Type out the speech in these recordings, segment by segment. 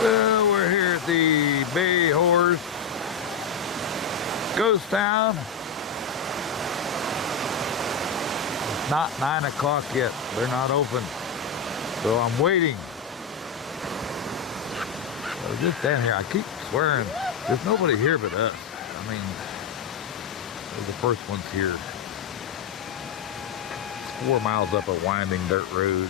Well, we're here at the Bayhorse Ghost Town. It's not 9 o'clock yet. They're not open. So I'm waiting. So just down here, I keep swearing, there's nobody here but us. I mean, we're the first ones here. It's 4 miles up a winding dirt road.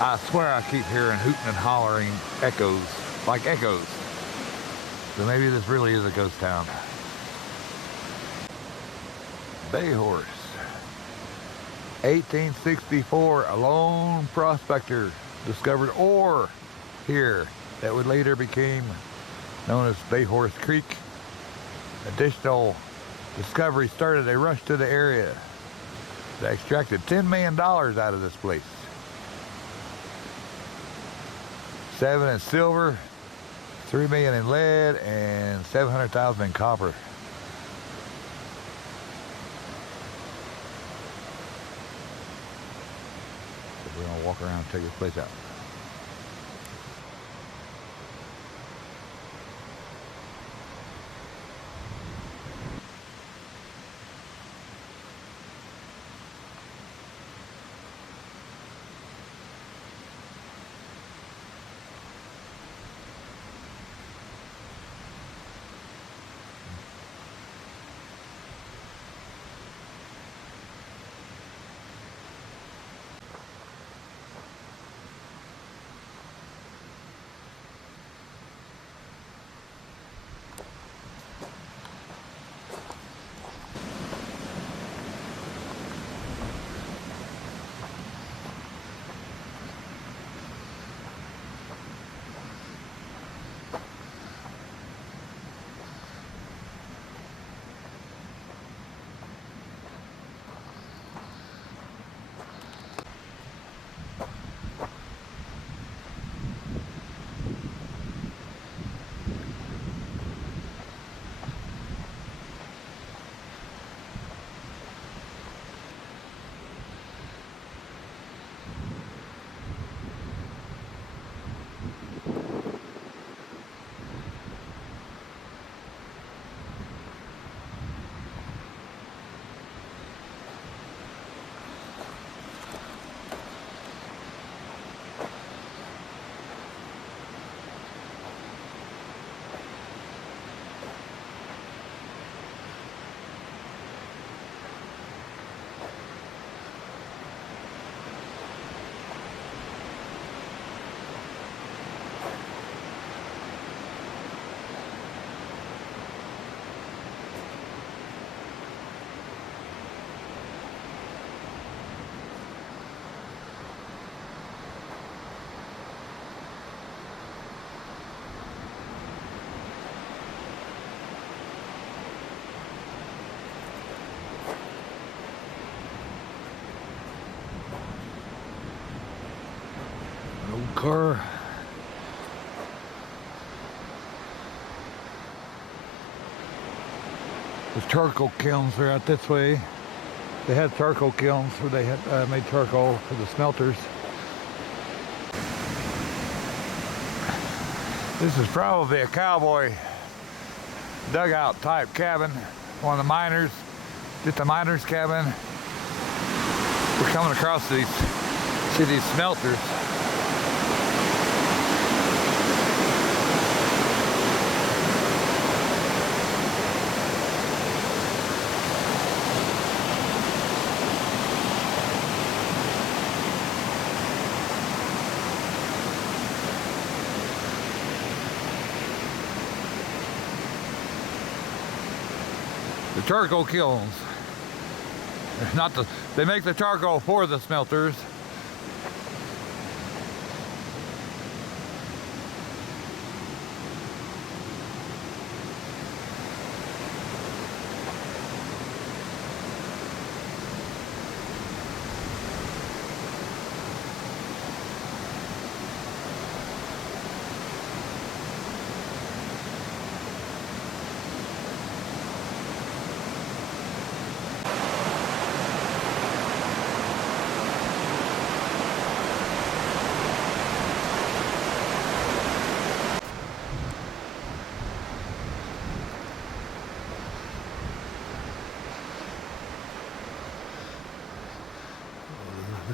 I swear I keep hearing hooting and hollering echoes, like echoes. So maybe this really is a ghost town. Bayhorse. 1864, a lone prospector discovered ore here that would later become known as Bayhorse Creek. Additional discovery started a rush to the area. They extracted $10 million out of this place. 7 in silver, 3 million in lead, and 700,000 in copper. So we're gonna walk around and check this place out. Old car. The charcoal kilns are out this way. They had charcoal kilns where they had made charcoal for the smelters. This is probably a cowboy dugout type cabin. One of the miners, just a miner's cabin. We're coming across these smelters. The charcoal kilns. They make the charcoal for the smelters.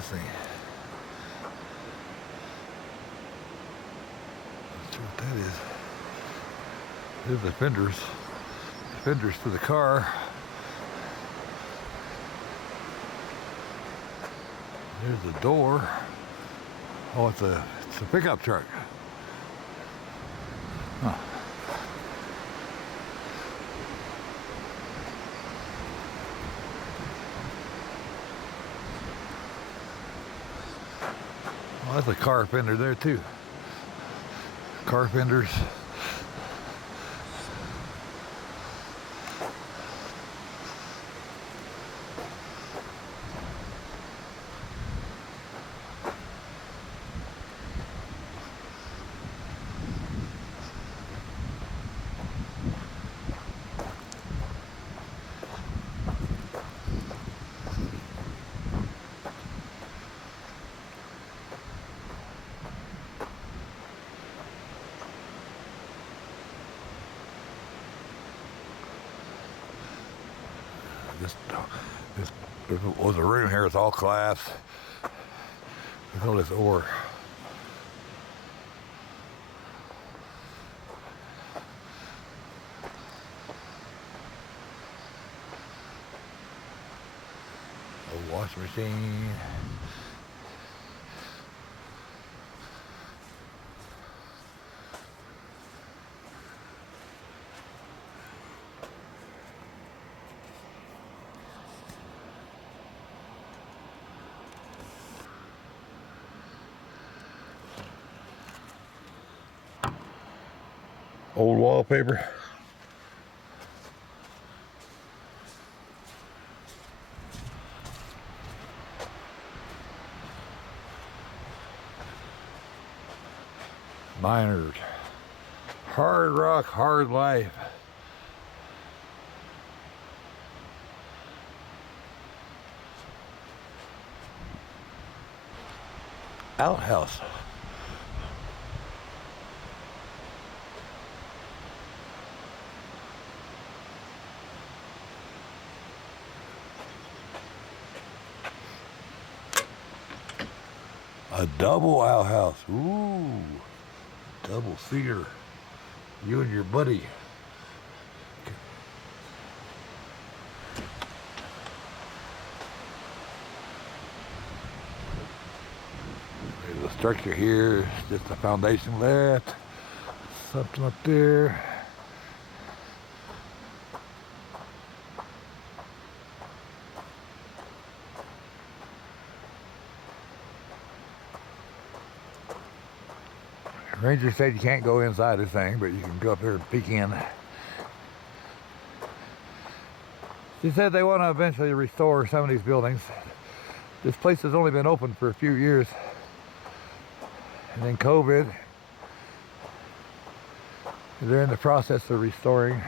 this thing? Not sure what that is. There's the fenders for the car. There's the door. Oh, it's a pickup truck. Huh. Well, that's a car fender there too. Car fenders. This was a room here. It's all glass. Look at all this ore. A wash machine. Old wallpaper. Miners. Hard rock, hard life. Outhouse. A double outhouse. Ooh. Double seater. You and your buddy. There's a structure here. Just a foundation left. Something up there. Ranger said you can't go inside this thing, but you can go up here and peek in. She said they want to eventually restore some of these buildings. This place has only been open for a few years. And then COVID. They're in the process of restoring.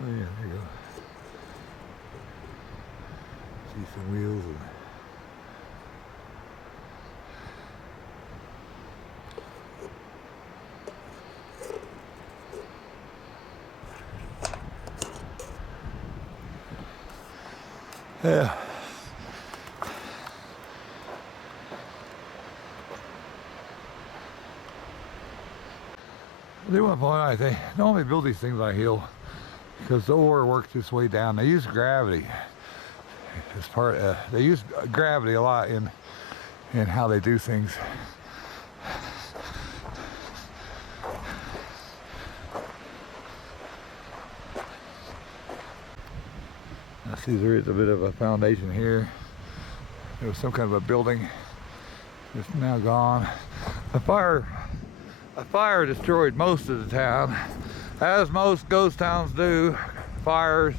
Oh yeah, there you go. See some wheels and yeah. They want to point out they normally build these things on a hill because the ore works its way down. They use gravity as part. They use gravity a lot in how they do things. I see there is a bit of a foundation here. There was some kind of a building. It's now gone. A fire destroyed most of the town, as most ghost towns do. Fires,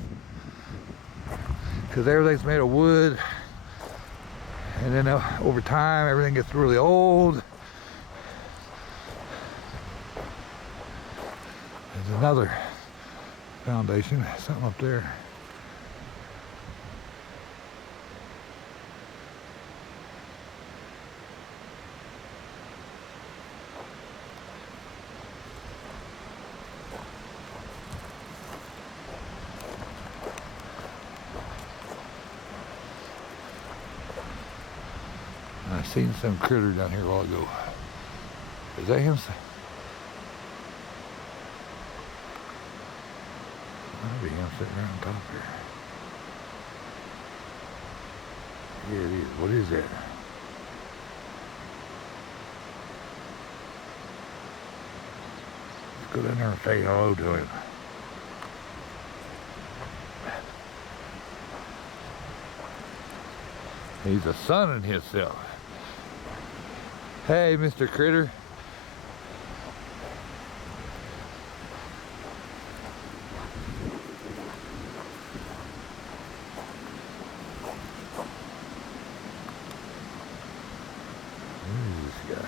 because everything's made of wood, and then over time everything gets really old. There's another foundation, something up there. I seen some critter down here a while ago. Is that him? Might be him sitting right on top here. Yeah, it is. What is that? Let's go down there and say hello to him. He's a sunning himself. Hey, Mr. Critter. Who is this guy?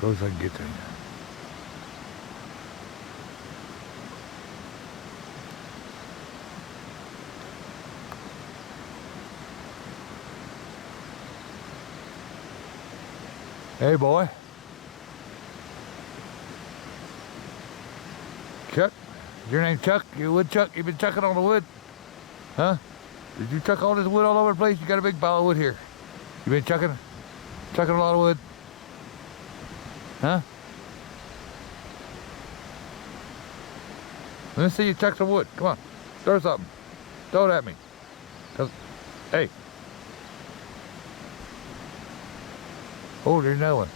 Close I can get to him. Hey, boy. Chuck? Is your name Chuck? You woodchuck? You been chucking on the wood? Huh? Did you chuck all this wood all over the place? You got a big pile of wood here. You been chucking a lot of wood? Huh? Let me see you chuck some wood. Come on. Throw something. Throw it at me. Hey. Oh, there's no one.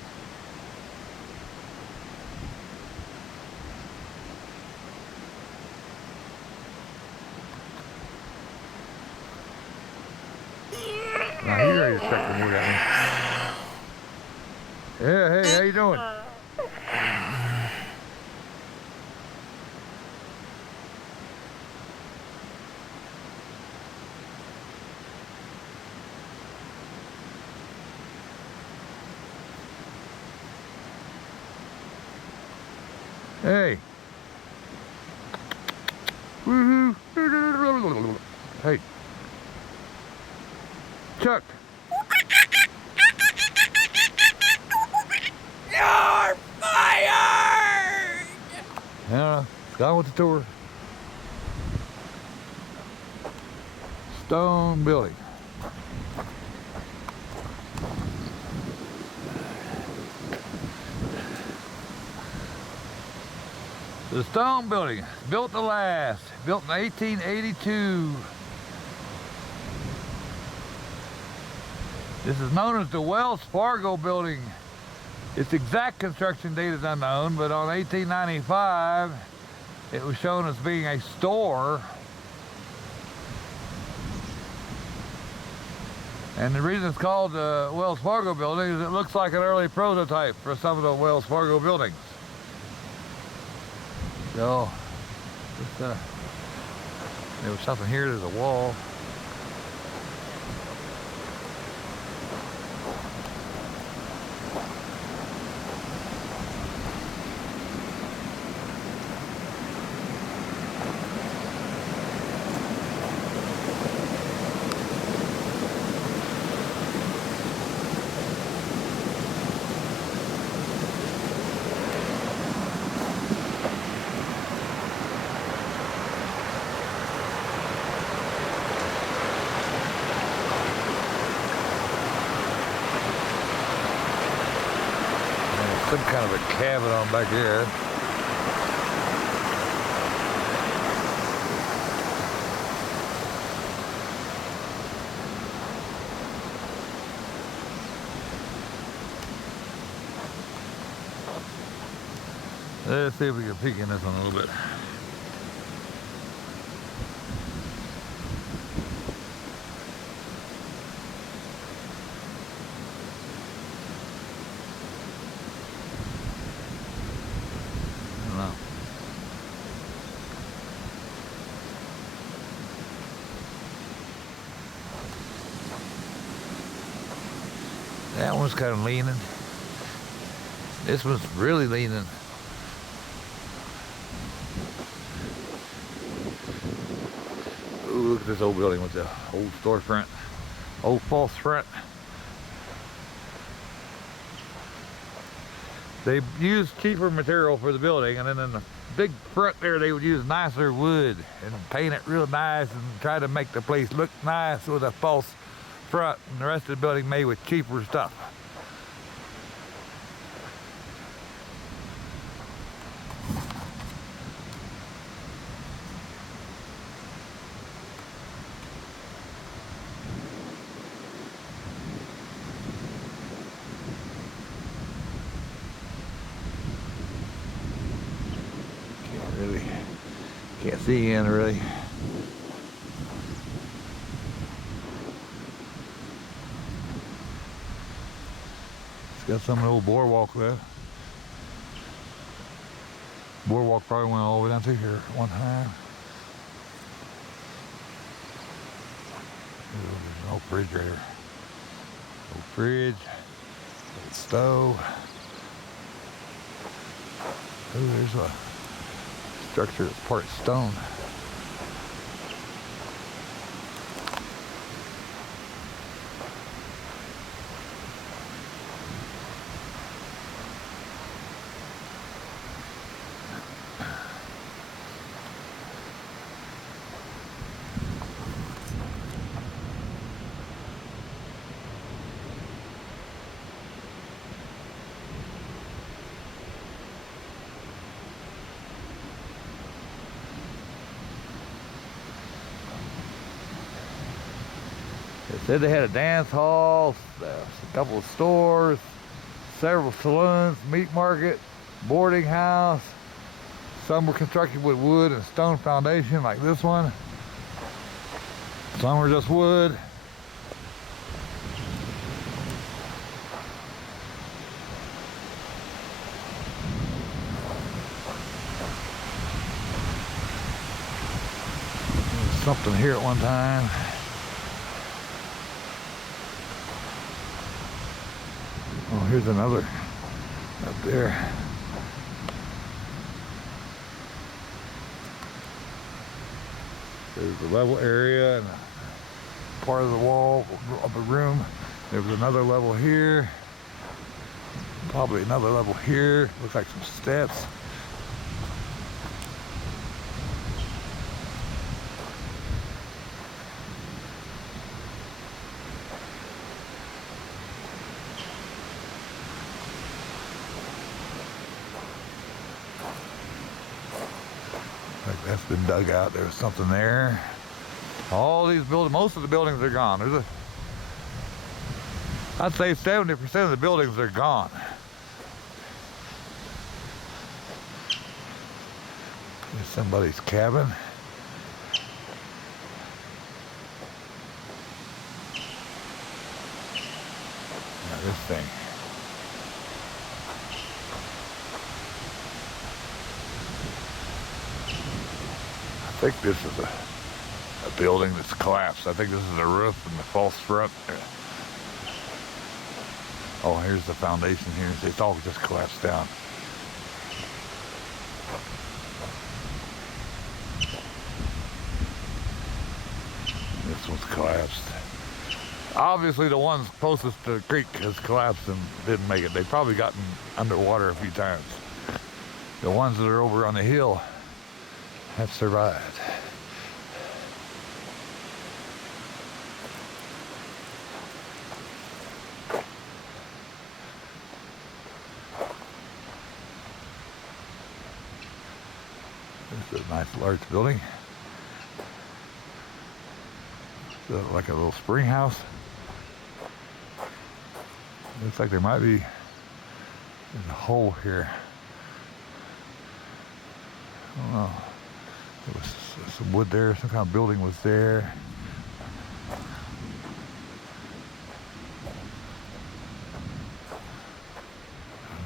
Now he's ready to chuck some wood at me. Yeah, hey, how you doing? Hey. Woohoo. Hey. Chuck. You're fired! Yeah, gone with the tour. Stone building. The stone building, built to last, built in 1882. This is known as the Wells Fargo building. Its exact construction date is unknown, but on 1895, it was shown as being a store. And the reason it's called the Wells Fargo building is it looks like an early prototype for some of the Wells Fargo buildings. So, there was something here, there's a wall. Some kind of a cabin on back here. Let's see if we can peek in this one a little bit. I don't know. That one's kind of leaning. This one's really leaning. Ooh, look at this old building with the old storefront, old false front. They used cheaper material for the building, and then in the big front there they would use nicer wood and paint it real nice and try to make the place look nice with a false front, and the rest of the building made with cheaper stuff. Can't see in really. It's got some old boardwalk there. Boardwalk probably went all the way down through here one time. Ooh, there's an old refrigerator. Old fridge. Old stove. Ooh, there's a structure that's part stone. It said they had a dance hall, a couple of stores, several saloons, meat market, boarding house. Some were constructed with wood and stone foundation like this one. Some were just wood. There was something here at one time. Oh, here's another up there. There's a level area and part of the wall of a room. There was another level here. Probably another level here. Looks like some steps. That's been dug out. There was something there. All these buildings, most of the buildings are gone. I'd say 70% of the buildings are gone. Here's somebody's cabin. Now this thing. I think this is a building that's collapsed. I think this is the roof and the false front. Oh, here's the foundation here. It's all just collapsed down. This one's collapsed. Obviously the ones closest to the creek has collapsed and didn't make it. They've probably gotten underwater a few times. The ones that are over on the hill have survived. This is a nice large building. It's like a little spring house. Looks like there might be, there's a hole here. I don't know. There was some wood there, some kind of building was there.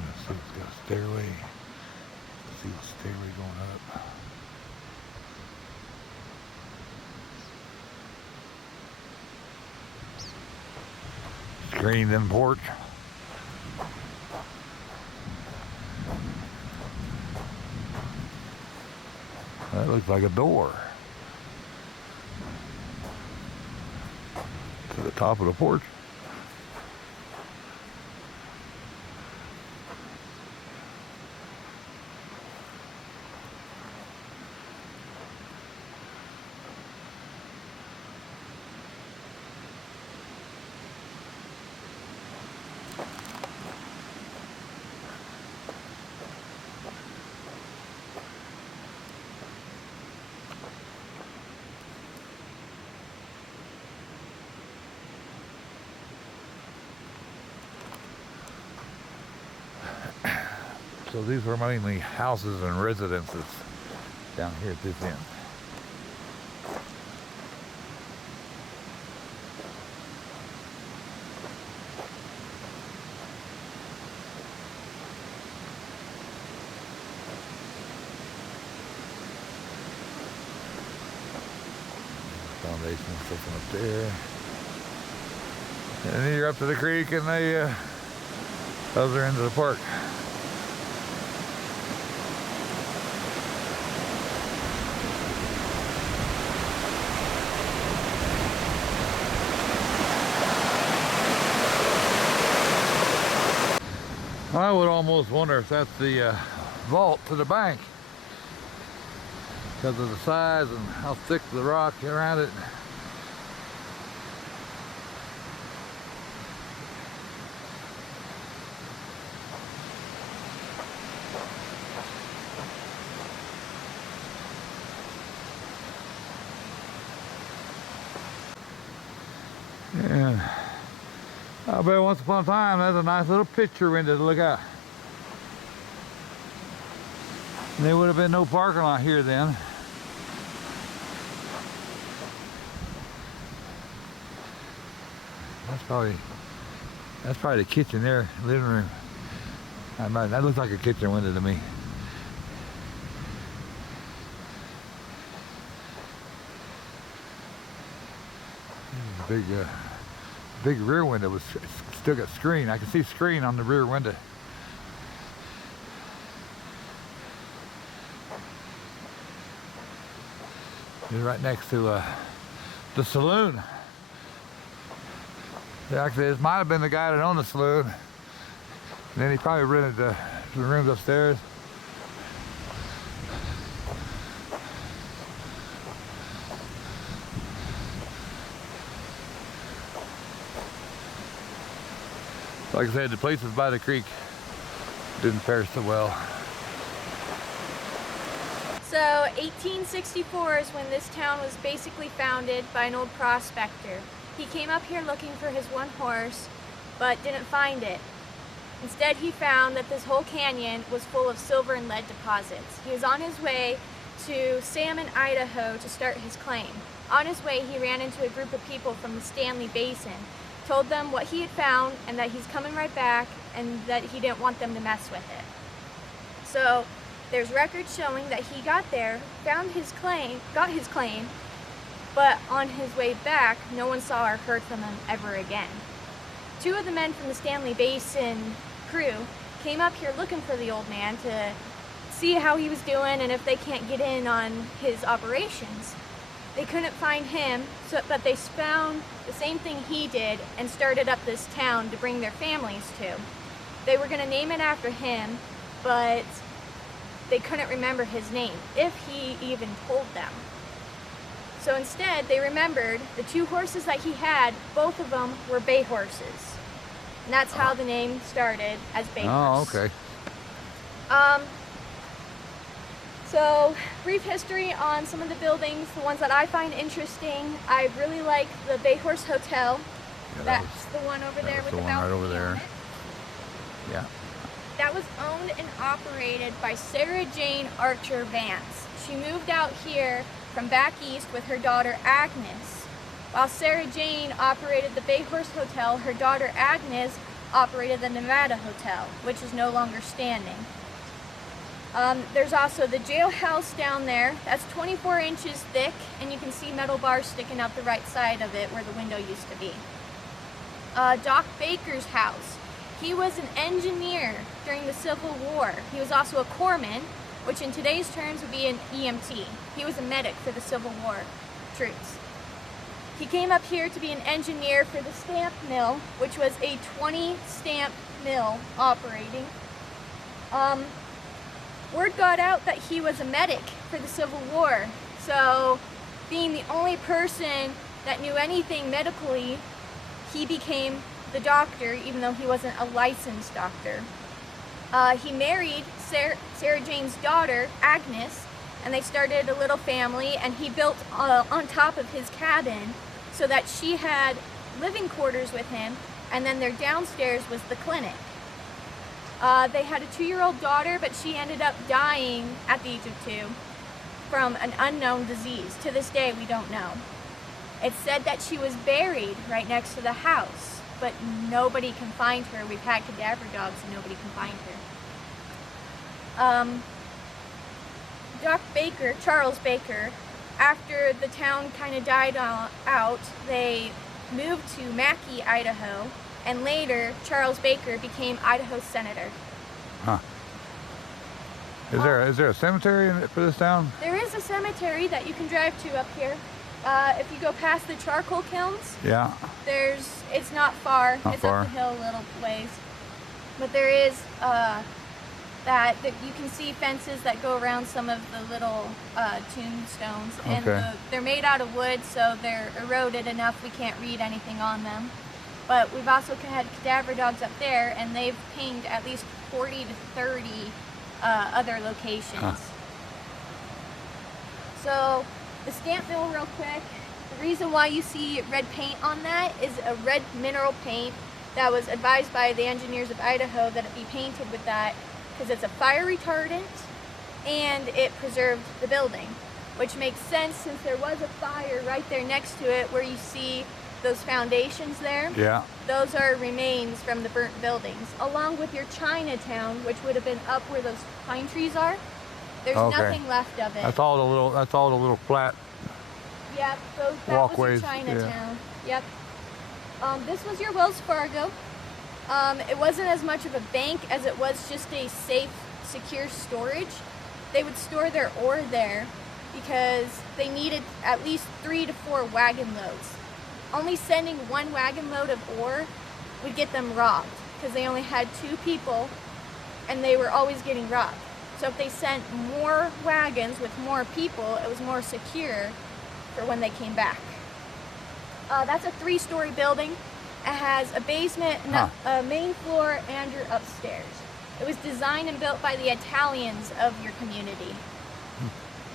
Let's see, it's got a stairway. Let's see the stairway going up. Screened in porch. That looks like a door to the top of the porch. So these were mainly houses and residences down here at this end. Foundation sitting up there. And then you're up to the creek and the other end of the park. I would almost wonder if that's the vault to the bank because of the size and how thick the rock around it. And I bet once upon a time that's a nice little picture window to look out. And there would have been no parking lot here then. That's probably the kitchen there, living room. That looks like a kitchen window to me. Big rear window was still got screen. I can see screen on the rear window. It's right next to the saloon. Actually, this might have been the guy that owned the saloon. And then he probably rented the rooms upstairs. Like I said, the places by the creek didn't fare so well. So 1864 is when this town was basically founded by an old prospector. He came up here looking for his one horse, but didn't find it. Instead, he found that this whole canyon was full of silver and lead deposits. He was on his way to Salmon, Idaho to start his claim. On his way, he ran into a group of people from the Stanley Basin, told them what he had found and that he's coming right back and that he didn't want them to mess with it. So there's records showing that he got there, found his claim, got his claim, but on his way back, no one saw or heard from him ever again. Two of the men from the Stanley Basin crew came up here looking for the old man to see how he was doing and if they can't get in on his operations. They couldn't find him, but they found the same thing he did and started up this town to bring their families to. They were going to name it after him, but they couldn't remember his name, if he even told them. So instead, they remembered the two horses that he had, both of them were bay horses. And that's how the name started, as Bayhorse. Oh, okay. So, brief history on some of the buildings, the ones that I find interesting. I really like the Bayhorse Hotel. Yeah, That's the one over there with the balcony right over there. on it. Yeah. that was owned and operated by Sarah Jane Archer Vance. She moved out here from back east with her daughter Agnes. While Sarah Jane operated the Bayhorse Hotel, her daughter Agnes operated the Nevada Hotel, which is no longer standing. There's also the jailhouse down there. That's 24 inches thick, and you can see metal bars sticking out the right side of it where the window used to be. Doc Baker's house. He was an engineer during the Civil War. He was also a corpsman, which in today's terms would be an EMT. He was a medic for the Civil War troops. He came up here to be an engineer for the stamp mill, which was a 20 stamp mill operating. Word got out that he was a medic for the Civil War. So, being the only person that knew anything medically, he became the doctor, even though he wasn't a licensed doctor. He married Sarah Jane's daughter, Agnes, and they started a little family, and he built on top of his cabin so that she had living quarters with him, and then their downstairs was the clinic. They had a 2-year-old daughter, but she ended up dying at the age of 2 from an unknown disease. To this day, we don't know. It's said that she was buried right next to the house, but nobody can find her. We've had cadaver dogs and nobody can find her. Doc Baker, Charles Baker, after the town kind of died out, they moved to Yankee, Idaho, and later Charles Baker became Idaho's senator. Huh. Is there a cemetery for this town? There is a cemetery that you can drive to up here. If you go past the charcoal kilns, Yeah. it's not far. It's far. up the hill a little ways. But there is that you can see fences that go around some of the little tombstones, and Okay. they're made out of wood, so they're eroded enough we can't read anything on them. But we've also had cadaver dogs up there, and they've pinged at least 40 to 30 other locations. Huh. So the stamp mill, real quick, the reason why you see red paint on that is a red mineral paint that was advised by the engineers of Idaho that it be painted with that because it's a fire retardant and it preserved the building, which makes sense since there was a fire right there next to it where you see those foundations there. Yeah. Those are remains from the burnt buildings, along with your Chinatown, which would have been up where those pine trees are. There's Okay. nothing left of it. That's all the little flat. Yep, that Walkways, was your Chinatown. Yep. This was your Wells Fargo. It wasn't as much of a bank as it was just a safe, secure storage. They would store their ore there because they needed at least 3 to 4 wagon loads. Only sending 1 wagon load of ore would get them robbed because they only had 2 people and they were always getting robbed. So if they sent more wagons with more people, it was more secure for when they came back. That's a 3-story building. It has a basement, a main floor, and your upstairs. It was designed and built by the Italians of your community.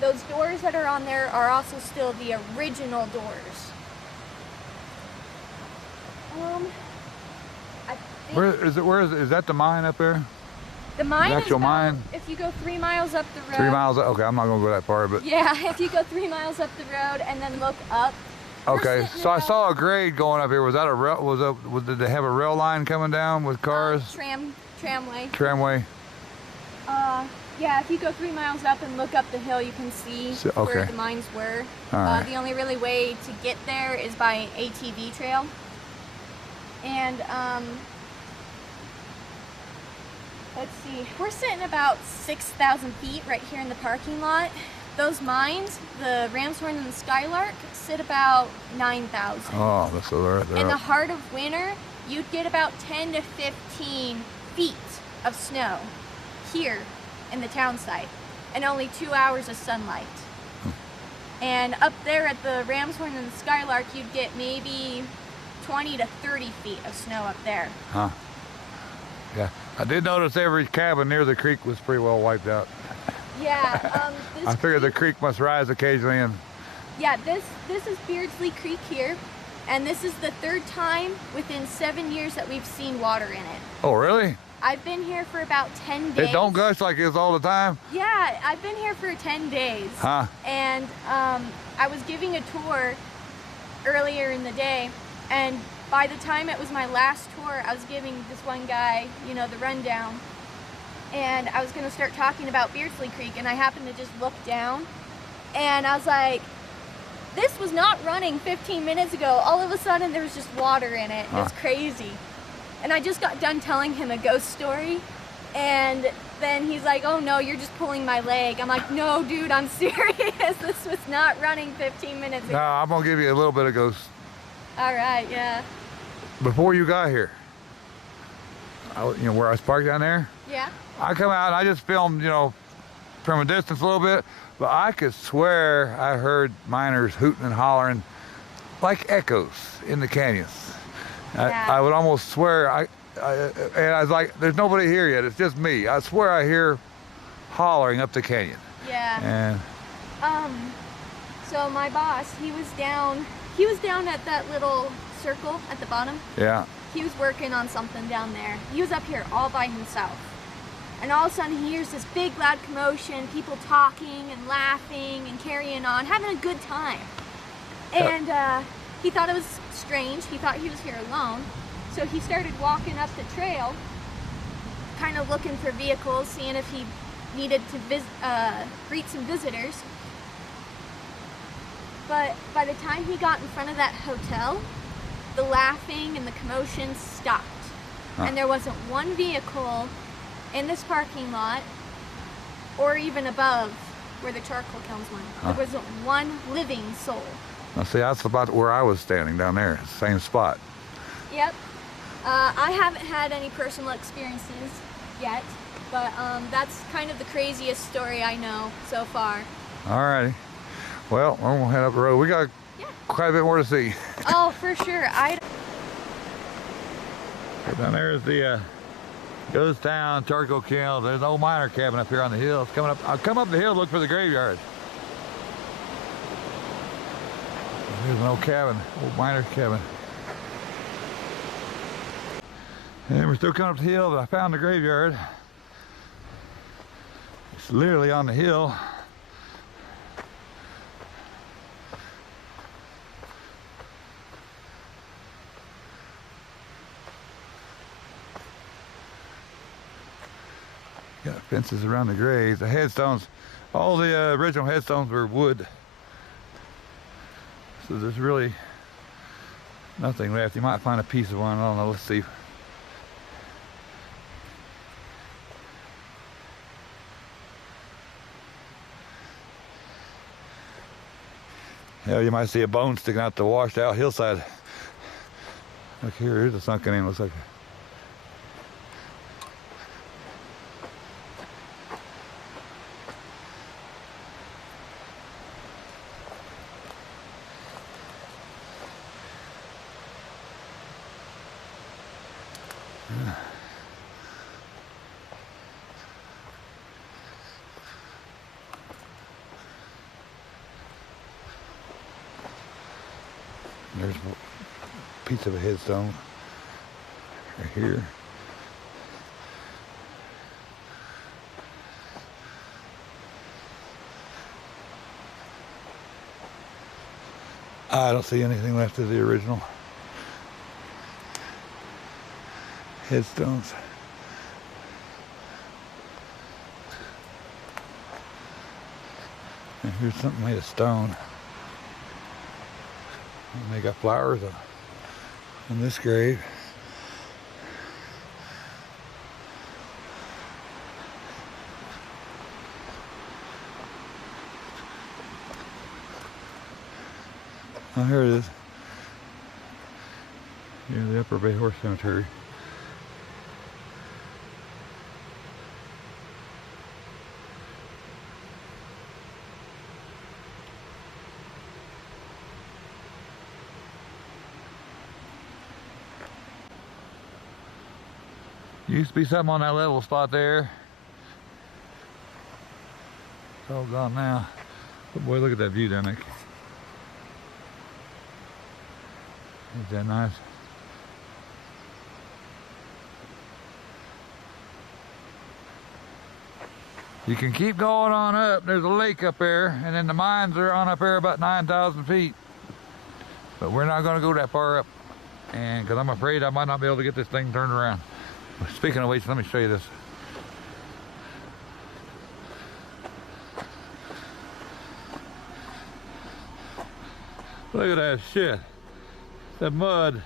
Those doors that are on there are also still the original doors. I think Where is it? Is that the mine up there? the mine the is actual about, mine? if you go 3 miles up the road. 3 miles. Okay, I'm not gonna go that far, but Yeah, if you go 3 miles up the road and then look up. okay. So I saw a grade going up here. Was that a rail? Did they have a rail line coming down with cars? Tramway. Tramway. Yeah, if you go 3 miles up and look up the hill, you can see where okay. the mines were. All right. The only really way to get there is by an ATV trail. And let's see, we're sitting about 6,000 feet right here in the parking lot. Those mines, the Ramshorn and the Skylark, sit about 9,000. Oh, that's they're In the up. heart of winter, you'd get about 10 to 15 feet of snow here in the town site and only 2 hours of sunlight. And up there at the Ramshorn and the Skylark, you'd get maybe 20 to 30 feet of snow up there. Huh. Yeah, I did notice every cabin near the creek was pretty well wiped out. Yeah, I figured the creek must rise occasionally and yeah, this is Beardsley Creek here, and this is the 3rd time within 7 years that we've seen water in it. oh really? I've been here for about 10 days. It don't gush like this all the time? Yeah, I've been here for 10 days. Huh? And I was giving a tour earlier in the day, and by the time it was my last tour, I was giving this one guy, you know, the rundown, and I was going to start talking about Beardsley Creek, and I happened to just look down, and I was like, this was not running 15 minutes ago. All of a sudden, there was just water in it. It's crazy. And I just got done telling him a ghost story, and then he's like, oh no, you're just pulling my leg. I'm like, no, dude, I'm serious. This was not running 15 minutes ago. No, I'm gonna give you a little bit of ghost. All right, yeah. Before you got here, you know where I was parked down there? Yeah? I come out and I just filmed, you know, from a distance a little bit, but I could swear I heard miners hooting and hollering like echoes in the canyons. Yeah. I would almost swear, and I was like, there's nobody here yet, it's just me. I swear I hear hollering up the canyon. Yeah. And so my boss, he was down at that little circle at the bottom. yeah, He was working on something down there. He was up here all by himself. And all of a sudden he hears this big loud commotion, people talking and laughing and carrying on, having a good time. And he thought it was strange. He thought he was here alone. So he started walking up the trail, kind of looking for vehicles, seeing if he needed to greet some visitors. But by the time he got in front of that hotel, the laughing and the commotion stopped. And there wasn't one vehicle in this parking lot or even above where the charcoal kilns went. There wasn't one living soul. now see, that's about where I was standing down there, same spot. Yep. I haven't had any personal experiences yet, but that's kind of the craziest story I know so far. Alrighty. Well, we're gonna head up the road. We got quite a bit more to see. Oh, for sure. Down there is the ghost town charcoal kiln. There's an old miner cabin up here on the hill. It's coming up. I'll come up the hill to look for the graveyard. There's an old cabin, old miner's cabin. And we're still coming up the hill, but I found the graveyard. It's literally on the hill. Got fences around the graves. The headstones, all the original headstones were wood. So there's really nothing left. You might find a piece of one. I don't know. Let's see. Yeah, you might see a bone sticking out the washed out hillside. Look here, here's a sunken in. Looks like there's a piece of a headstone right here. I don't see anything left of the original headstones. And here's something made of stone. And they got flowers on this grave. Oh, here it is. Near the Upper Bayhorse Cemetery. Used to be something on that level spot there. It's all gone now. But boy, look at that view down there. Isn't that nice? You can keep going on up. There's a lake up there, and then the mines are on up there about 9,000 feet. But we're not going to go that far up, and because I'm afraid I might not be able to get this thing turned around. Speaking of which, let me show you this. Look at that shit. That mud.